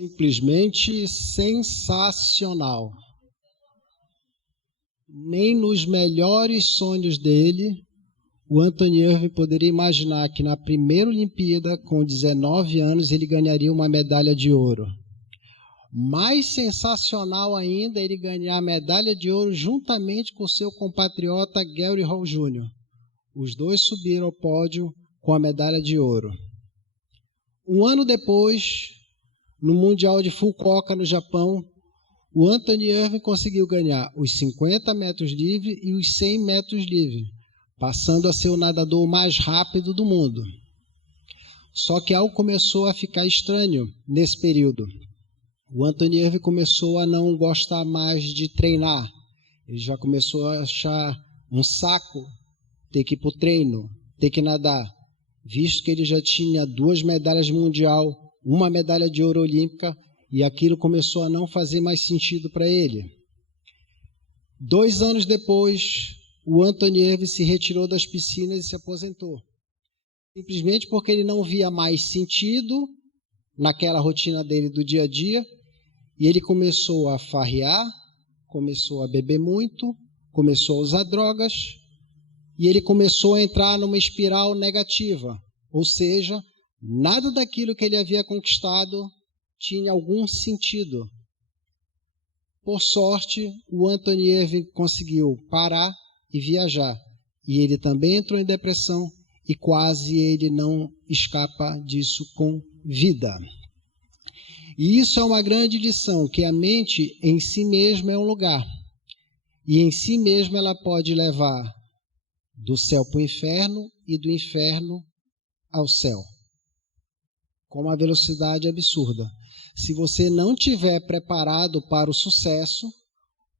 Simplesmente sensacional. Nem nos melhores sonhos dele, o Anthony Irving poderia imaginar que na primeira Olimpíada, com 19 anos, ele ganharia uma medalha de ouro. Mais sensacional ainda ele ganhar a medalha de ouro juntamente com seu compatriota Gary Hall Jr. Os dois subiram ao pódio com a medalha de ouro. Um ano depois, no Mundial de Fukuoka, no Japão, o Anthony Irving conseguiu ganhar os 50 metros livre e os 100 metros livre, passando a ser o nadador mais rápido do mundo. Só que algo começou a ficar estranho nesse período. O Anthony Irving começou a não gostar mais de treinar. Ele já começou a achar um saco ter que ir para o treino, ter que nadar, visto que ele já tinha 2 medalhas mundial, 1 medalha de ouro olímpica, e aquilo começou a não fazer mais sentido para ele. 2 anos depois, o Anthony Irving se retirou das piscinas e se aposentou. Simplesmente porque ele não via mais sentido naquela rotina dele do dia a dia, e ele começou a farrear, começou a beber muito, começou a usar drogas, e ele começou a entrar numa espiral negativa, ou seja, nada daquilo que ele havia conquistado tinha algum sentido. Por sorte, o Anthony Irving conseguiu parar e viajar, e ele também entrou em depressão e quase ele não escapa disso com vida. E isso é uma grande lição, que a mente em si mesma é um lugar, e em si mesma ela pode levar do céu para o inferno e do inferno ao céu, com uma velocidade absurda. Se você não estiver preparado para o sucesso,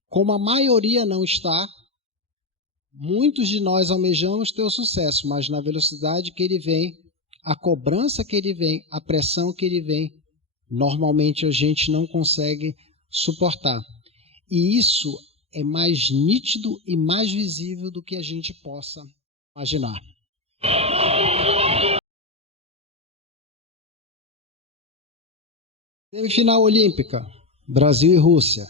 como a maioria não está, muitos de nós almejamos ter o sucesso, mas na velocidade que ele vem, a cobrança que ele vem, a pressão que ele vem, normalmente a gente não consegue suportar. E isso é mais nítido e mais visível do que a gente possa imaginar. Semifinal olímpica, Brasil e Rússia.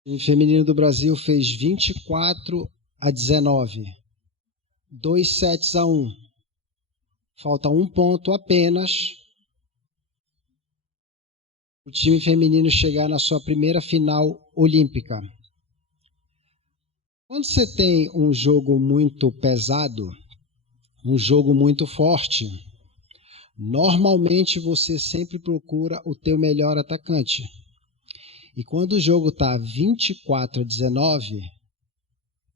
O time feminino do Brasil fez 24-19, 2-1. Falta 1 ponto apenas o time feminino chegar na sua primeira final olímpica. Quando você tem um jogo muito pesado, um jogo muito forte, normalmente você sempre procura o teu melhor atacante. E quando o jogo está 24-19,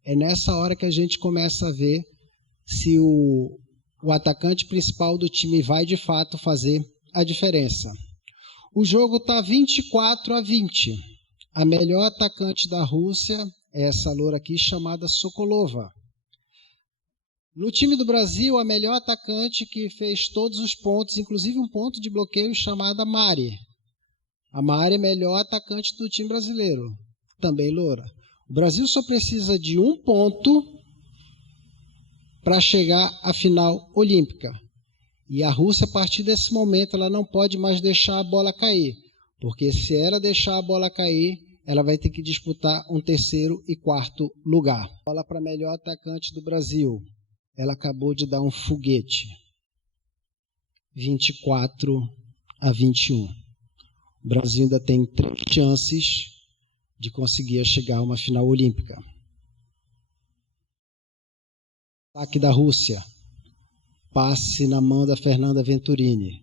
é nessa hora que a gente começa a ver se o atacante principal do time vai de fato fazer a diferença. O jogo está 24-20. A melhor atacante da Rússia é essa loura aqui chamada Sokolova. No time do Brasil, a melhor atacante que fez todos os pontos, inclusive um ponto de bloqueio, chamada Mari. A Mari é a melhor atacante do time brasileiro, também loura. O Brasil só precisa de 1 ponto para chegar à final olímpica. E a Rússia, a partir desse momento, ela não pode mais deixar a bola cair, porque se ela deixar a bola cair, ela vai ter que disputar um 3º e 4º lugar. Bola para a melhor atacante do Brasil. Ela acabou de dar um foguete. 24-21. O Brasil ainda tem 3 chances de conseguir chegar a uma final olímpica. Ataque da Rússia. Passe na mão da Fernanda Venturini.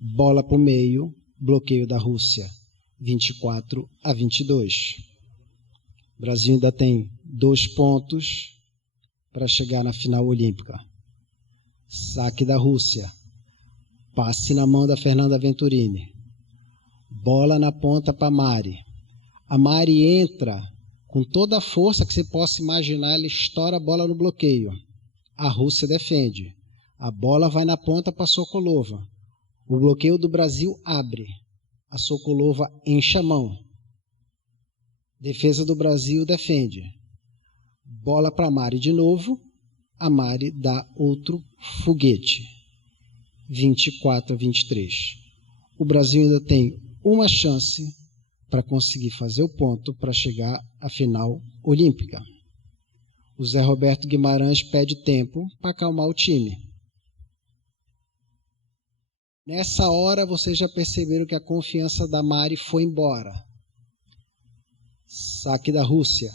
Bola para o meio. Bloqueio da Rússia. 24-22. O Brasil ainda tem 2 pontos para chegar na final olímpica. Saque da Rússia. Passe na mão da Fernanda Venturini. Bola na ponta para a Mari. A Mari entra com toda a força que você possa imaginar, ela estoura a bola no bloqueio. A Rússia defende. A bola vai na ponta para a Sokolova. O bloqueio do Brasil abre. A Sokolova enche a mão. Defesa do Brasil defende. Bola para a Mari de novo. A Mari dá outro foguete. 24-23. o Brasil ainda tem uma chance para conseguir fazer o ponto para chegar à final olímpica. O Zé Roberto Guimarães pede tempo para acalmar o time. Nessa hora, vocês já perceberam que a confiança da Mari foi embora. Saque da Rússia.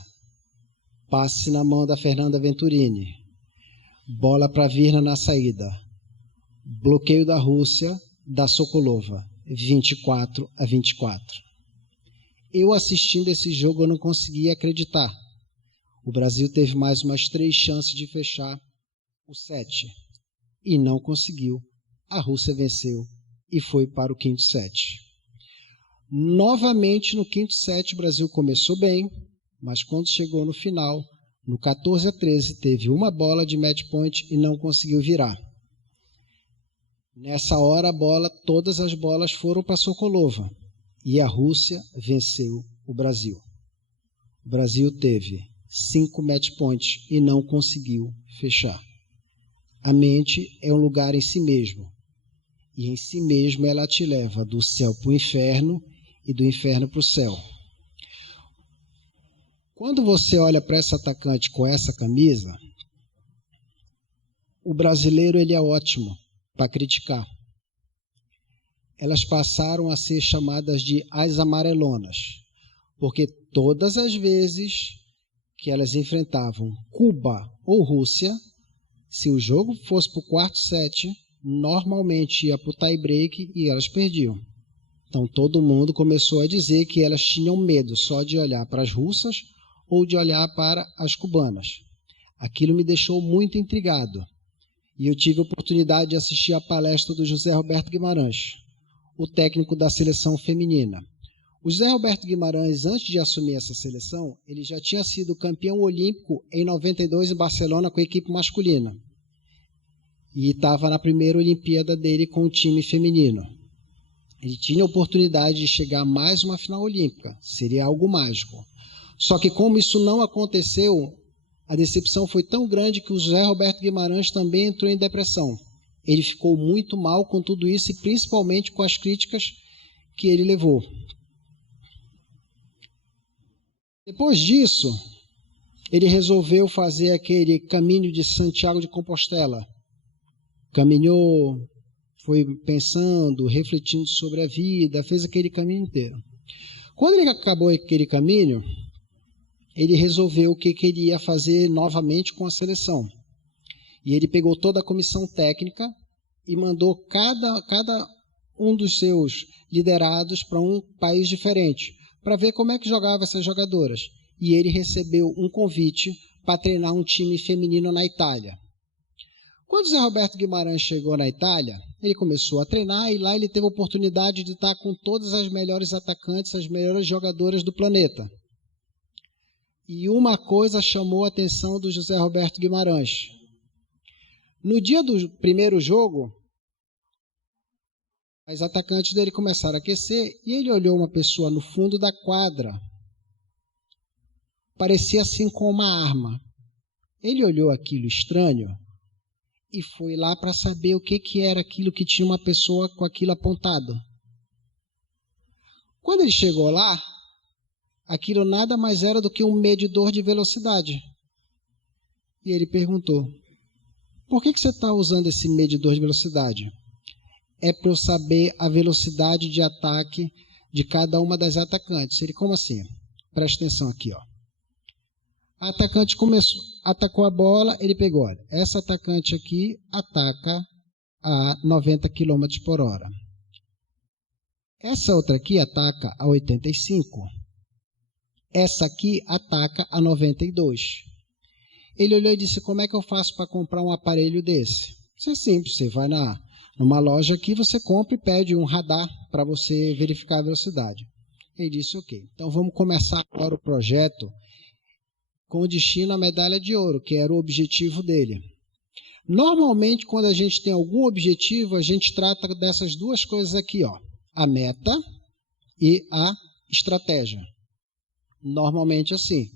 Passe na mão da Fernanda Venturini. Bola para Virna na saída. Bloqueio da Rússia, da Sokolova. 24-24. Eu assistindo esse jogo, eu não conseguia acreditar. O Brasil teve mais umas 3 chances de fechar o set. E não conseguiu. A Rússia venceu e foi para o quinto set. Novamente, no quinto set, o Brasil começou bem, mas quando chegou no final, no 14-13, teve uma bola de match point e não conseguiu virar. Nessa hora, todas as bolas foram para Sokolova e a Rússia venceu o Brasil. O Brasil teve 5 match points e não conseguiu fechar. A mente é um lugar em si mesmo. E em si mesmo ela te leva do céu para o inferno e do inferno para o céu. Quando você olha para essa atacante com essa camisa, o brasileiro ele é ótimo para criticar. Elas passaram a ser chamadas de as amarelonas, porque todas as vezes que elas enfrentavam Cuba ou Rússia, se o jogo fosse para o quarto set, normalmente ia para o tie break e elas perdiam. Então todo mundo começou a dizer que elas tinham medo só de olhar para as russas ou de olhar para as cubanas. Aquilo me deixou muito intrigado. E eu tive a oportunidade de assistir a palestra do José Roberto Guimarães, o técnico da seleção feminina. O José Roberto Guimarães, antes de assumir essa seleção, ele já tinha sido campeão olímpico em 92 em Barcelona com a equipe masculina. E estava na primeira Olimpíada dele com o time feminino. Ele tinha a oportunidade de chegar a mais uma final olímpica, seria algo mágico. Só que como isso não aconteceu, a decepção foi tão grande que o José Roberto Guimarães também entrou em depressão. Ele ficou muito mal com tudo isso e principalmente com as críticas que ele levou. Depois disso, ele resolveu fazer aquele caminho de Santiago de Compostela. Caminhou, foi pensando, refletindo sobre a vida, fez aquele caminho inteiro. Quando ele acabou aquele caminho, ele resolveu o que queria fazer novamente com a seleção. E ele pegou toda a comissão técnica e mandou cada um dos seus liderados para um país diferente, para ver como é que jogava essas jogadoras. E ele recebeu um convite para treinar um time feminino na Itália. Quando o Zé Roberto Guimarães chegou na Itália, ele começou a treinar e lá ele teve a oportunidade de estar com todas as melhores atacantes, as melhores jogadoras do planeta. E uma coisa chamou a atenção do José Roberto Guimarães. No dia do primeiro jogo, as atacantes dele começaram a aquecer e ele olhou uma pessoa no fundo da quadra. Parecia assim com uma arma. Ele olhou aquilo estranho e foi lá para saber o que era aquilo que tinha uma pessoa com aquilo apontado. Quando ele chegou lá, aquilo nada mais era do que um medidor de velocidade. E ele perguntou, por que você está usando esse medidor de velocidade? É para eu saber a velocidade de ataque de cada uma das atacantes. Ele, como assim? Presta atenção aqui, ó. A atacante atacou a bola, ele pegou, olha, essa atacante aqui ataca a 90 km por hora. Essa outra aqui ataca a 85. Essa aqui ataca a 92. Ele olhou e disse, como é que eu faço para comprar um aparelho desse? Isso é simples, você vai numa loja aqui, você compra e pede um radar para você verificar a velocidade. Ele disse, ok, então vamos começar agora o projeto com destino à medalha de ouro, que era o objetivo dele. Normalmente, quando a gente tem algum objetivo, a gente trata dessas duas coisas aqui, ó, a meta e a estratégia. Normalmente assim,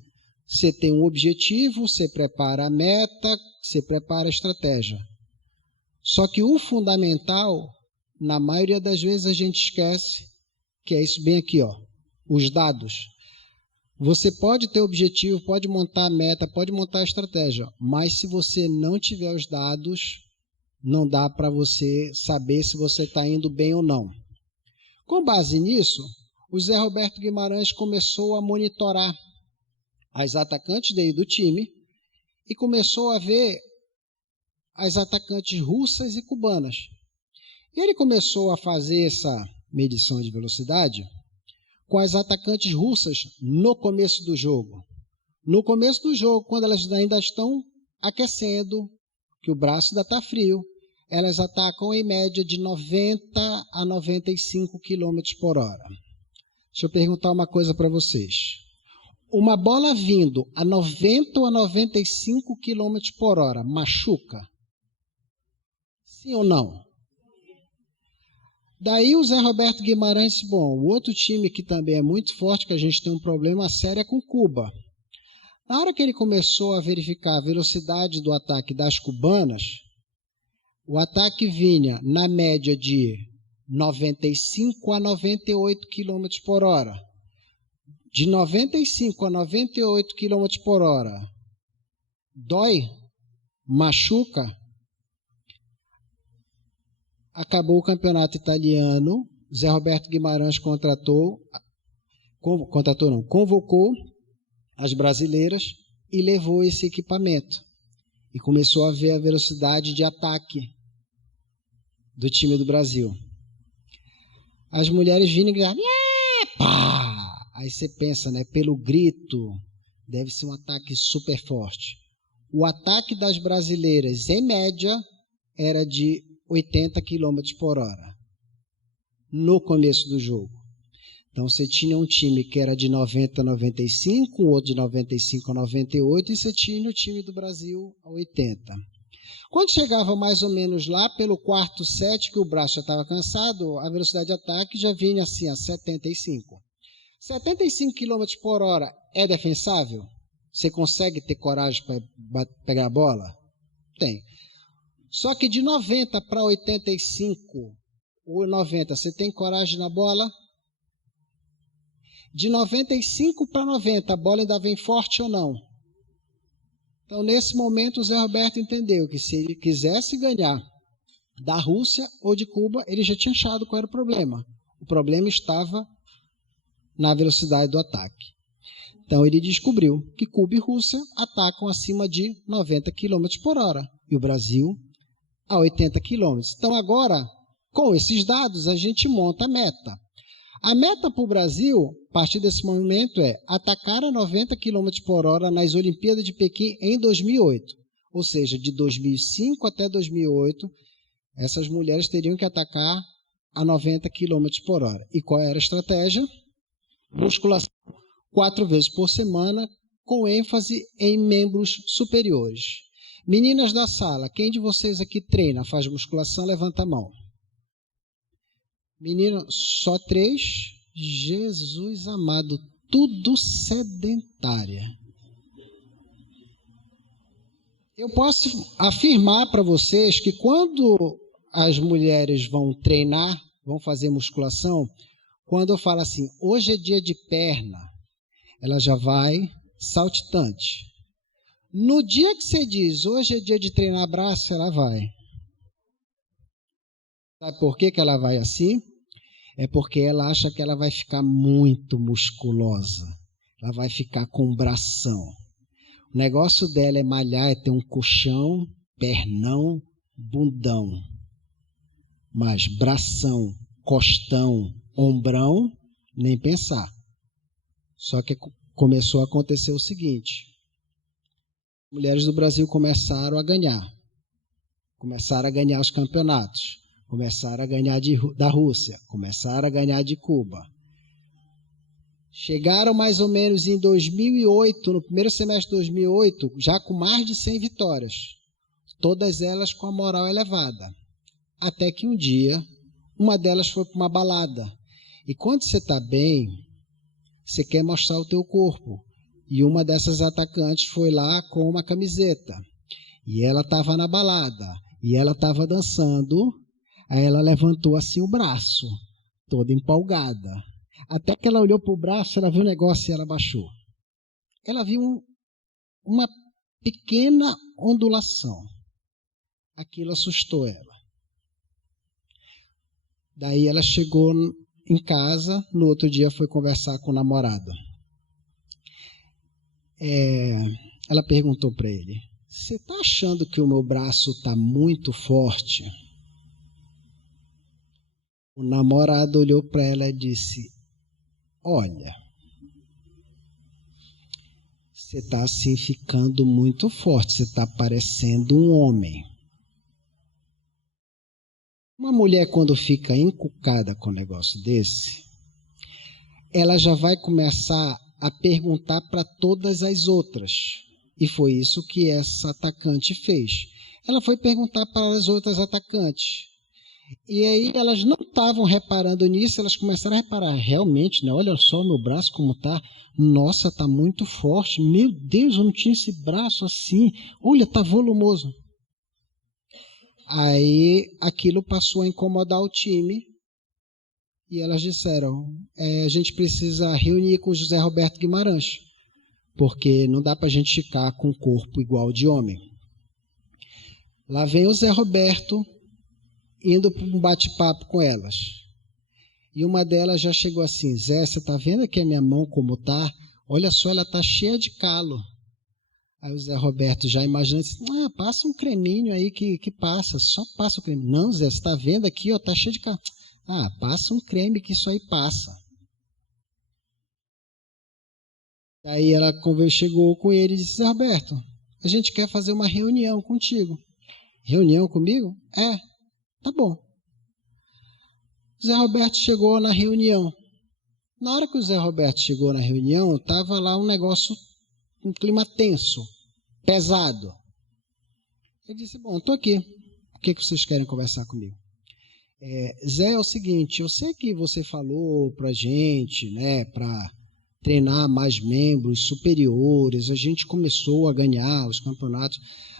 você tem um objetivo, você prepara a meta, você prepara a estratégia. Só que o fundamental na maioria das vezes a gente esquece que é isso bem aqui, ó, os dados. Você pode ter objetivo, pode montar a meta, pode montar a estratégia, mas se você não tiver os dados, não dá para você saber se você está indo bem ou não. Com base nisso, o Zé Roberto Guimarães começou a monitorar as atacantes do time e começou a ver as atacantes russas e cubanas. E ele começou a fazer essa medição de velocidade com as atacantes russas no começo do jogo. No começo do jogo, quando elas ainda estão aquecendo, que o braço ainda está frio, elas atacam em média de 90 a 95 km por hora. Deixa eu perguntar uma coisa para vocês. Uma bola vindo a 90 ou a 95 km por hora machuca? Sim ou não? Daí o Zé Roberto Guimarães disse, bom, o outro time que também é muito forte, que a gente tem um problema sério é com Cuba. Na hora que ele começou a verificar a velocidade do ataque das cubanas, o ataque vinha na média de 95 a 98 km por hora. De 95 a 98 km por hora, dói? Machuca? Acabou o campeonato italiano, Zé Roberto Guimarães convocou as brasileiras e levou esse equipamento. E começou a ver a velocidade de ataque do time do Brasil. As mulheres vindo e gritavam, pá! Aí você pensa, né, pelo grito, deve ser um ataque super forte. O ataque das brasileiras, em média, era de 80 km por hora, no começo do jogo. Então, você tinha um time que era de 90 a 95, um outro de 95 a 98, e você tinha o time do Brasil a 80. Quando chegava mais ou menos lá, pelo quarto set, que o braço já estava cansado, a velocidade de ataque já vinha assim a 75. 75 km por hora é defensável? Você consegue ter coragem para pegar a bola? Tem. Só que de 90 para 85 ou 90, você tem coragem na bola? De 95 para 90, a bola ainda vem forte ou não? Então, nesse momento, o Zé Roberto entendeu que se ele quisesse ganhar da Rússia ou de Cuba, ele já tinha achado qual era o problema. O problema estava na velocidade do ataque. Então, ele descobriu que Cuba e Rússia atacam acima de 90 km por hora e o Brasil a 80 km. Então, agora, com esses dados, a gente monta a meta. A meta para o Brasil, a partir desse momento, é atacar a 90 km por hora nas Olimpíadas de Pequim em 2008. Ou seja, de 2005 até 2008, essas mulheres teriam que atacar a 90 km por hora. E qual era a estratégia? Musculação 4 vezes por semana, com ênfase em membros superiores. Meninas da sala, quem de vocês aqui treina, faz musculação, levanta a mão. Menina, só 3? Jesus amado, tudo sedentária. Eu posso afirmar para vocês que quando as mulheres vão treinar, vão fazer musculação, quando eu falo assim, hoje é dia de perna, ela já vai saltitante. No dia que você diz, hoje é dia de treinar braço, ela vai. Sabe por que ela vai assim? É porque ela acha que ela vai ficar muito musculosa. Ela vai ficar com bração. O negócio dela é malhar, é ter um colchão, pernão, bundão. Mas bração, costão, ombrão, nem pensar. Só que começou a acontecer o seguinte. Mulheres do Brasil começaram a ganhar. Começaram a ganhar os campeonatos. Começaram a ganhar da Rússia, começaram a ganhar de Cuba. Chegaram mais ou menos em 2008, no primeiro semestre de 2008, já com mais de 100 vitórias. Todas elas com a moral elevada. Até que um dia, uma delas foi para uma balada. E quando você está bem, você quer mostrar o teu corpo. E uma dessas atacantes foi lá com uma camiseta. E ela estava na balada. E ela estava dançando. Aí ela levantou assim o braço, toda empolgada. Até que ela olhou para o braço, ela viu o negócio e ela baixou. Ela viu uma pequena ondulação. Aquilo assustou ela. Daí ela chegou em casa, no outro dia foi conversar com o namorado. Ela perguntou para ele: você está achando que o meu braço está muito forte? O namorado olhou para ela e disse: olha, você está assim ficando muito forte, você está parecendo um homem. Uma mulher, quando fica encucada com um negócio desse, ela já vai começar a perguntar para todas as outras. E foi isso que essa atacante fez. Ela foi perguntar para as outras atacantes. E aí elas não estavam reparando nisso, elas começaram a reparar, realmente, né? Olha só o meu braço como está. Nossa, está muito forte. Meu Deus, eu não tinha esse braço assim. Olha, está volumoso. Aí aquilo passou a incomodar o time e elas disseram: a gente precisa reunir com o José Roberto Guimarães, porque não dá para a gente ficar com um corpo igual de homem. Lá vem o Zé Roberto indo para um bate-papo com elas. E uma delas já chegou assim: Zé, você está vendo aqui a minha mão como está? Olha só, ela está cheia de calo. Aí o Zé Roberto já imaginando assim: passa um creminho aí que passa, só passa o creme. Não, Zé, você está vendo aqui, ó, está cheio de calo. Passa um creme que isso aí passa. Aí ela chegou com ele e disse: Zé Roberto, a gente quer fazer uma reunião contigo. Reunião comigo? Tá bom. Zé Roberto chegou na reunião. Na hora que o Zé Roberto chegou na reunião, estava lá um negócio, um clima tenso, pesado. Ele disse: bom, estou aqui. O que vocês querem conversar comigo? Zé, é o seguinte, eu sei que você falou para a gente, né, para treinar mais membros superiores, a gente começou a ganhar os campeonatos,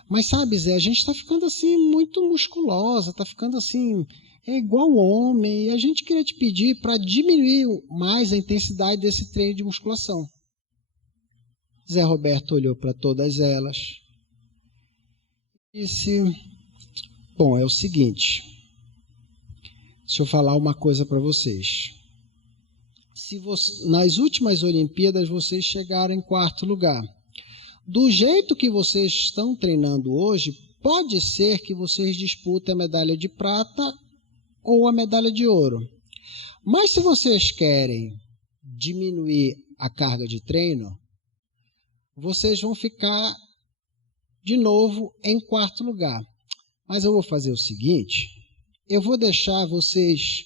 mas sabe, Zé, a gente está ficando assim muito musculosa, está ficando assim, igual homem, e a gente queria te pedir para diminuir mais a intensidade desse treino de musculação. Zé Roberto olhou para todas elas e disse: bom, é o seguinte, deixa eu falar uma coisa para vocês. Nas últimas Olimpíadas vocês chegaram em 4º lugar. Do jeito que vocês estão treinando hoje, pode ser que vocês disputem a medalha de prata ou a medalha de ouro. Mas se vocês querem diminuir a carga de treino, vocês vão ficar de novo em 4º lugar. Mas eu vou fazer o seguinte, eu vou deixar vocês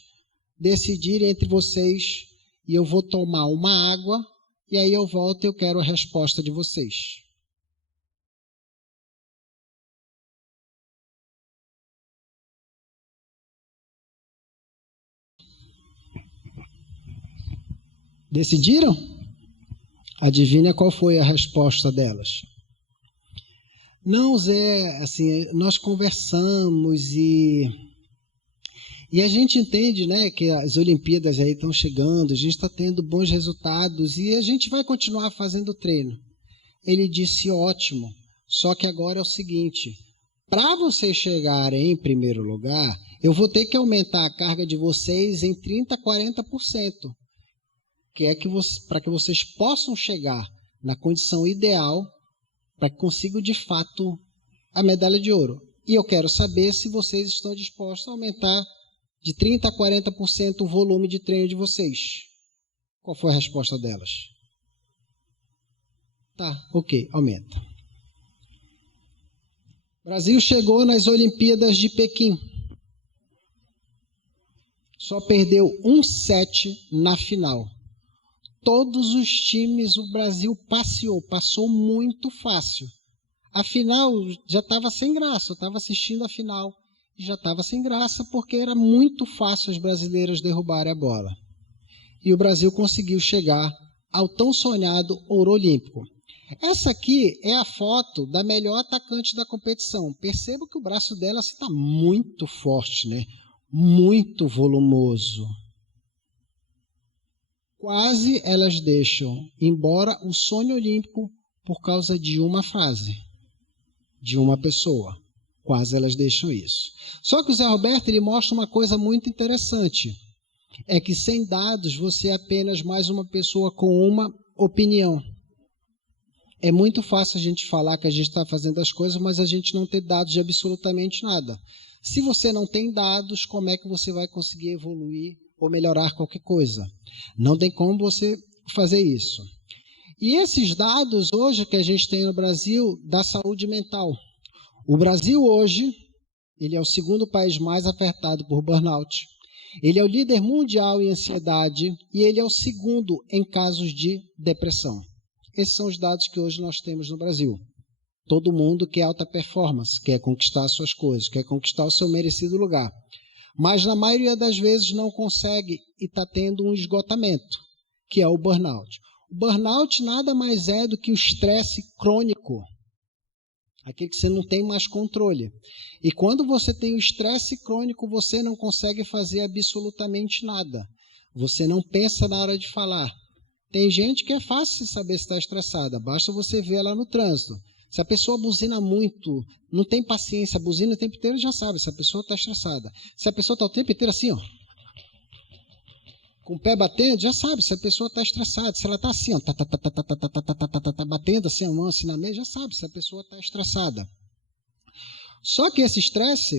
decidirem entre vocês e eu vou tomar uma água e aí eu volto e eu quero a resposta de vocês. Decidiram? Adivinha qual foi a resposta delas? Não, Zé, assim, nós conversamos e a gente entende, né, que as Olimpíadas aí estão chegando, a gente está tendo bons resultados e a gente vai continuar fazendo treino. Ele disse: ótimo, só que agora é o seguinte, para vocês chegarem em primeiro lugar, eu vou ter que aumentar a carga de vocês em 30% a 40%, para que vocês possam chegar na condição ideal para que consigam de fato a medalha de ouro. E eu quero saber se vocês estão dispostos a aumentar de 30% a 40% o volume de treino de vocês. Qual foi a resposta delas? Tá, ok, aumenta. O Brasil chegou nas Olimpíadas de Pequim. Só perdeu um set na final. Todos os times o Brasil passou muito fácil. A final já estava sem graça, eu estava assistindo a final. Já estava sem graça porque era muito fácil os brasileiros derrubarem a bola. E o Brasil conseguiu chegar ao tão sonhado ouro olímpico. Essa aqui é a foto da melhor atacante da competição. Perceba que o braço dela está muito forte, né? muito volumoso. Quase elas deixam embora o sonho olímpico por causa de uma frase, de uma pessoa. Quase elas deixam isso. Só que o Zé Roberto ele mostra uma coisa muito interessante. É que sem dados você é apenas mais uma pessoa com uma opinião. É muito fácil a gente falar que a gente está fazendo as coisas, mas a gente não ter dados de absolutamente nada. Se você não tem dados, como é que você vai conseguir evoluir ou melhorar qualquer coisa? Não tem como você fazer isso. E esses dados hoje que a gente tem no Brasil da saúde mental. O Brasil hoje, ele é o segundo país mais afetado por burnout. Ele é o líder mundial em ansiedade e ele é o segundo em casos de depressão. Esses são os dados que hoje nós temos no Brasil. Todo mundo quer alta performance, quer conquistar as suas coisas, quer conquistar o seu merecido lugar. Mas na maioria das vezes não consegue e está tendo um esgotamento, que é o burnout. O burnout nada mais é do que o estresse crônico, aquele que você não tem mais controle. E quando você tem o estresse crônico, você não consegue fazer absolutamente nada. Você não pensa na hora de falar. Tem gente que é fácil saber se está estressada, basta você ver ela no trânsito. Se a pessoa buzina muito, não tem paciência, buzina o tempo inteiro, já sabe se a pessoa está estressada. Se a pessoa está o tempo inteiro assim, ó, com o pé batendo, já sabe se a pessoa está estressada. Se ela está assim, ó, batendo assim a mão assim na mesa, já sabe se a pessoa está estressada. Só que esse estresse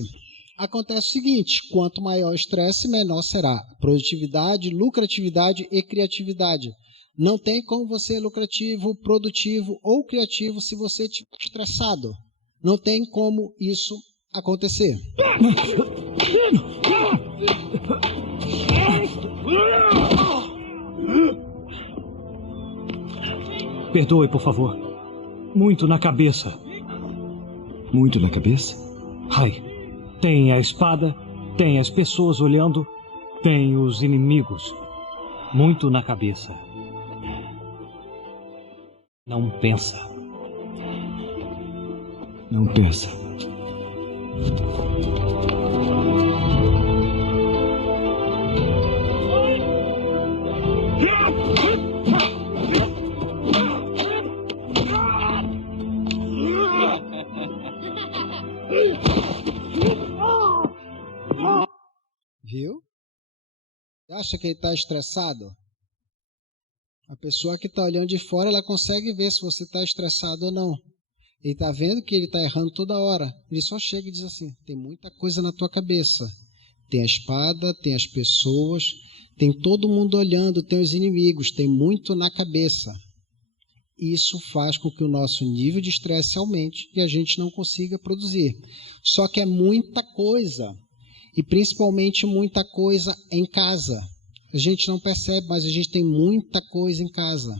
acontece o seguinte: quanto maior o estresse, menor será a produtividade, lucratividade e criatividade. Não tem como você ser lucrativo, produtivo ou criativo se você estiver estressado. Não tem como isso acontecer. Perdoe, por favor. Muito na cabeça. Muito na cabeça? Ai, tem a espada, tem as pessoas olhando, tem os inimigos. Muito na cabeça. Não pensa. Não pensa. Viu? Você acha que ele está estressado? A pessoa que está olhando de fora, ela consegue ver se você está estressado ou não. Ele está vendo que ele está errando toda hora. Ele só chega e diz assim: tem muita coisa na tua cabeça. Tem a espada, tem as pessoas, tem todo mundo olhando, tem os inimigos, tem muito na cabeça. Isso faz com que o nosso nível de estresse aumente e a gente não consiga produzir. Só que é muita coisa. E principalmente muita coisa em casa. A gente não percebe, mas a gente tem muita coisa em casa.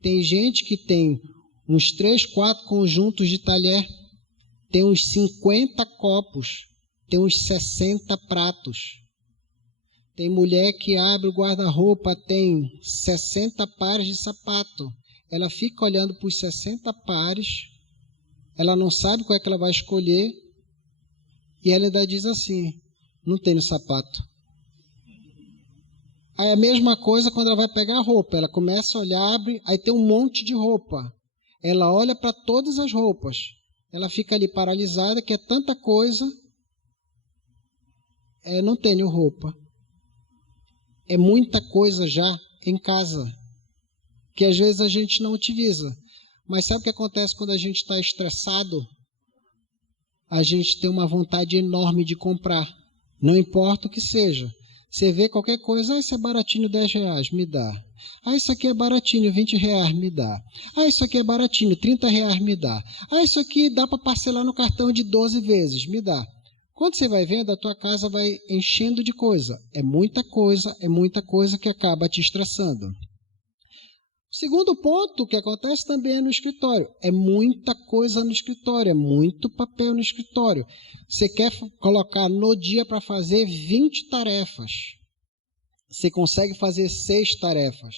Tem gente que tem uns 3, 4 conjuntos de talher, tem uns 50 copos, tem uns 60 pratos. Tem mulher que abre o guarda-roupa, tem 60 pares de sapato. Ela fica olhando para os 60 pares, ela não sabe qual é que ela vai escolher, e ela ainda diz assim: não tem no sapato. Aí a mesma coisa quando ela vai pegar a roupa. Ela começa a olhar, abre, aí tem um monte de roupa. Ela olha para todas as roupas. Ela fica ali paralisada, que é tanta coisa. Não tenho roupa. É muita coisa já em casa, que às vezes a gente não utiliza. Mas sabe o que acontece quando a gente está estressado? A gente tem uma vontade enorme de comprar. Não importa o que seja. Você vê qualquer coisa: isso é baratinho, R$10, me dá. Isso aqui é baratinho, R$20, me dá. Isso aqui é baratinho, R$30, me dá. Isso aqui dá para parcelar no cartão de 12 vezes, me dá. Quando você vai vendo, a tua casa vai enchendo de coisa. É muita coisa que acaba te estressando. O segundo ponto que acontece também é no escritório. É muita coisa no escritório, é muito papel no escritório. Você quer colocar no dia para fazer 20 tarefas. Você consegue fazer 6 tarefas.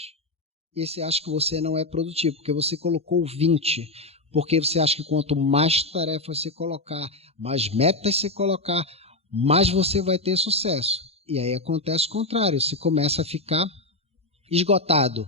E você acha que você não é produtivo, porque você colocou 20. Porque você acha que quanto mais tarefas você colocar, mais metas você colocar, mais você vai ter sucesso. E aí acontece o contrário, você começa a ficar esgotado.